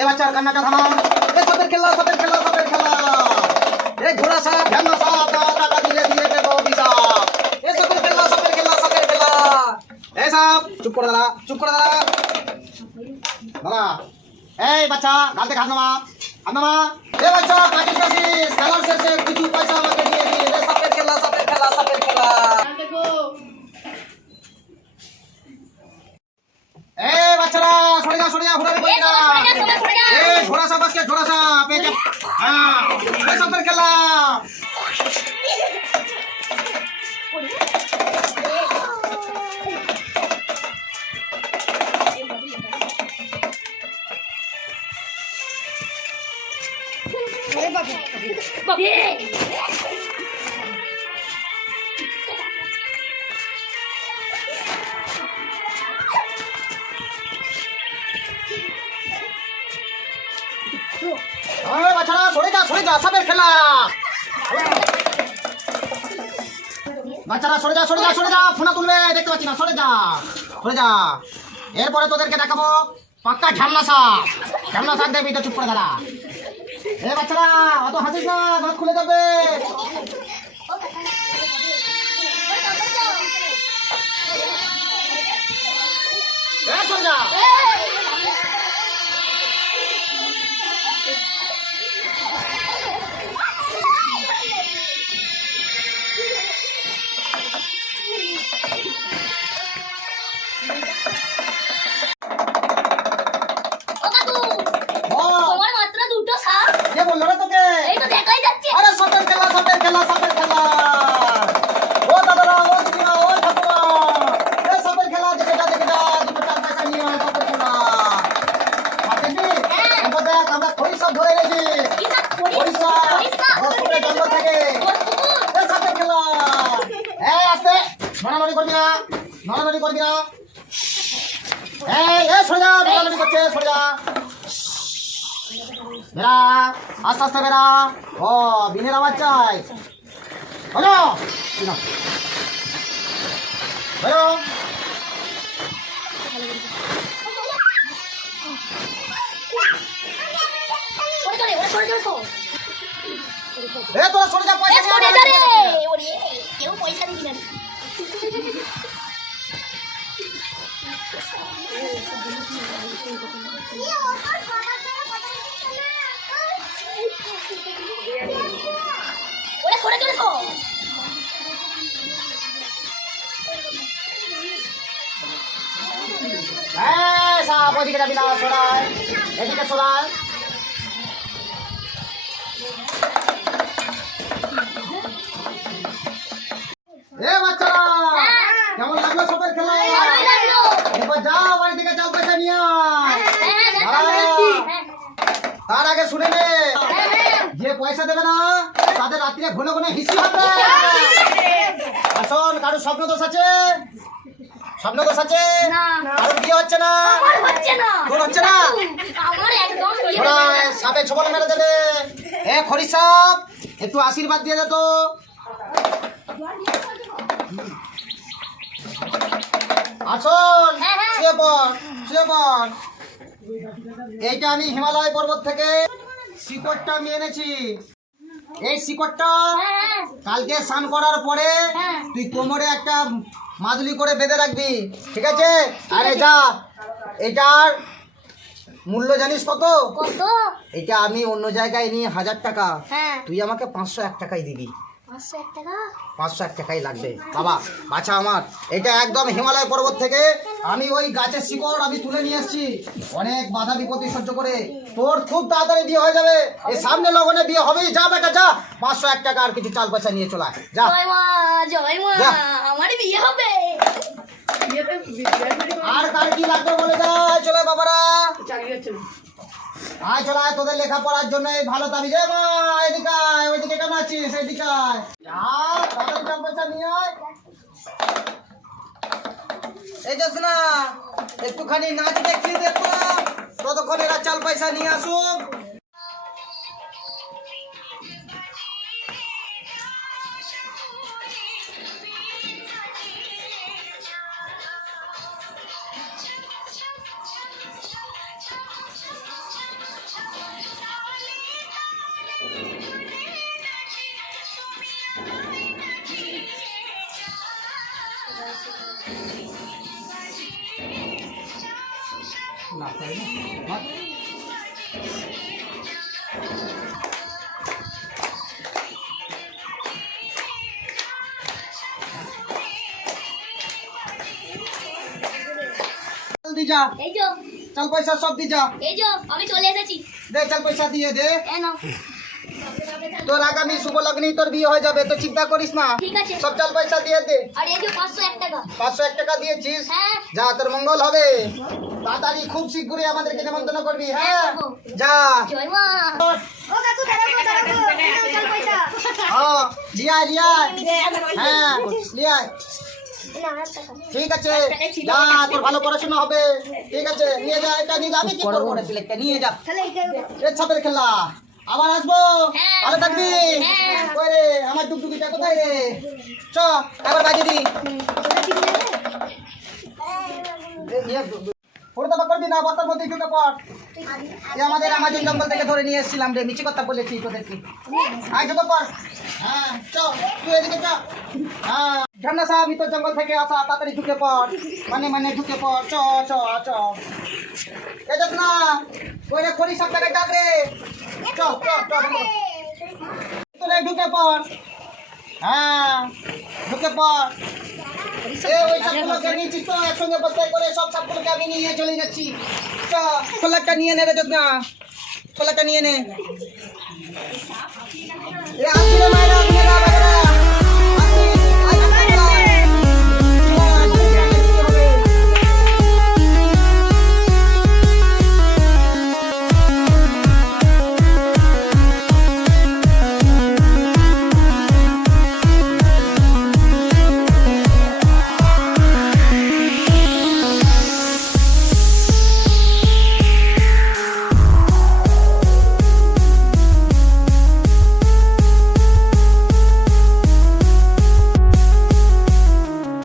এ বাচ্চার কান্নাটা থামাও। এ সাপের খেলা, সাপের খেলা, সাপের খেলা। এ ঘোড়া সাপ, ঢ্যামনা সাপ, টাকা দিলে দিয়ে দেবো অভিশাপ। এ সাপের খেলা, সাপের খেলা, সাপের খেলা। এ সাপ, চুপ করে দাঁড়া, চুপ করে দাঁড়া। দাঁড়া। এই বাচ্চা, গাল থেকে হাত নামা, হাত নামা। এ বাচ্চা, কাটিস কাটিস, খেলার শেষে কিছু পয়সা আমাকে দিয়ে দিস। এ সাপের খেলা, সাপের খেলা, সাপের খেলা। এ বাচ্চারা, সরে যা, সরে যা, ঘোড়ারে বলি না। এ ঘোড়া সাপ আজকে, ঘোড়া সাপ। এই যে, হ্যাঁ, এ সাপের খেলা। বাচ্চারা সরে যা, সরে যা, সাপের খেলা। বাচ্চারা সরে যা, সরে যা, সরে যা, ফোনা তুলবে, দেখতে পাচ্ছি না, সরে যা, সরে যা। এরপরে তোদেরকে দেখাবো পাক্কা ঢ্যামনা সাপ। ঢ্যামনা সাপ দেখবি তো, চুপ করে দাঁড়া। এ বাচ্চারা অত হাসিস না, দাঁত খুলে যাবে। সরে যা। নড়ানড়ি করবি না, নড়ানড়ি করবি না। এই সরে যা, নড়ানড়ি করছে, সরে যা। বেড়া, আস্তে আস্তে বেড়া। ও বিনের আওয়াজ চাই। হলো হলো। এ তোরা সরে যা, পয়সা কেউ পয়সা দিবি না। ওইদিকে যাবি না, সরাই, এদিকে সরাই। এ বাচ্চারা কেমন লাগলো সাপের খেলা? এবার যাও বাড়ি থেকে, যাও পয়সা নিয়ে আয়। তার আগে শুনে নে, যে পয়সা দেবে না তাদের রাত্রে ঘন ঘন হিসি হবে। আসল কারোর স্বপ্ন দোষ আছে? স্বপ্ন দোষ আছে? কারোর বিয়ে হচ্ছে না? তোর হচ্ছে না? সাপে ছবল মেরে দেবে। এ খড়ি সাপ, একটু আশীর্বাদ দিয়ে দে তো। আসল শুয়ে পড়, শুয়ে পড়। এইটা আমি হিমালয় পর্বত থেকে শিকড়টা আমি এনেছি। এই শিকড়টা কালকে স্নান করার পরে তুই কোমরে একটা মাদুলি করে বেঁধে রাখবি, ঠিক আছে? আরে যা, এটার মূল্য জানিস কত? এটা আমি অন্য জায়গায় নিয়ে 1000 টাকা, তুই আমাকে 501 টাকাই দিবি। 501 টাকাই লাগবে বাবা, বাছা আমার। এটা একদম হিমালয় পর্বত থেকে আমি ওই গাছের শিকড় আমি তুলে নিয়ে এসেছি, অনেক বাধা বিপত্তি সহ্য করে। তোর খুব তাড়াতাড়ি বিয়ে হয়ে যাবে, এই সামনে লগনে বিয়ে হবেই। যা বেটা যা, 501 টাকা আর কিছু চাল পয়সা নিয়ে চলে যা। আমার বিয়ে হবে। আর কার কি লাগবে বলে যা, চলে বাবারা। আয় চলে আয়, তোদের লেখাপড়ার জন্য ভালো দাবি। যে মা এদিকে আয়, ওইদিকে কেন আছিস? এদিকে আয়, চাল পয়সা নিয়ে আয়। এই যাস না, একটুখানি নাচ দেখিয়ে দেখো, ততক্ষণ এরা চাল পয়সা নিয়ে আসুক। যা এই যো চল পয়সা সব দি যা এই যো আমি চলে এসেছি দে চল পয়সা দিয়ে দে এই নাও তোর আগামী শুভ লগ্নেই তোর বিয়ে হয়ে যাবে তো চিন্তা করিস না ঠিক আছে সব চল পয়সা দিয়ে দে আর এই যে 501 টাকা 501 টাকা দিয়েছিস হ্যাঁ যা তোর মঙ্গল হবে তাড়াতাড়ি খুব শীঘ্রই আমাদেরকে নিমন্ত্রণ করবি হ্যাঁ হ্যাঁ, যাবো। যা জয় মা ও কাকু দাঁড়াও চল পয়সা হ্যাঁ লিয়া লিয়া হ্যাঁ লিয়া ঠিক আছে যা তোর ভালো পড়াশোনা হবে ঠিক আছে নিয়ে যা এটা নিয়ে যা আমি কি করবো রে প্লেটটা নিয়ে যা তাহলে এইটা এ ছাপের খেলা আবার আসবো হ্যাঁ। ভালো থাকবি হ্যাঁ। কই রে আমার টুকটুকিটা কোথায় রে চ একবার বাজে দি পড়ে তো করবি না বস্তার মধ্যে ঢুকে পড় এ আমাদের আমাজন জঙ্গল থেকে ধরে নিয়ে এসেছিলাম রে মিছি কথা বলেছি তোদেরকে আয় ঢুকে পড় হ্যাঁ চ তুই এদিকে চ হ্যাঁ ঝর্ণা সাহেব তো জঙ্গল থেকে আসা তাড়াতাড়ি ঢুকে পড় মানে ঢুকে পড় চ চ চ এই দেখ না ওই রে খড়ি সব জায়গায় ডাক রে চ চ চ তোরে ঢুকে পড় হ্যাঁ ঢুকে পড় ওই সবগুলোকে নিয়েছিস তো একসঙ্গে বস্তায় করে সব সবগুলোকে আমি নিয়ে চলে যাচ্ছি চ খোলাটা নিয়ে নে রে না খোলাটা নিয়ে নে এ আসলে মায়েরা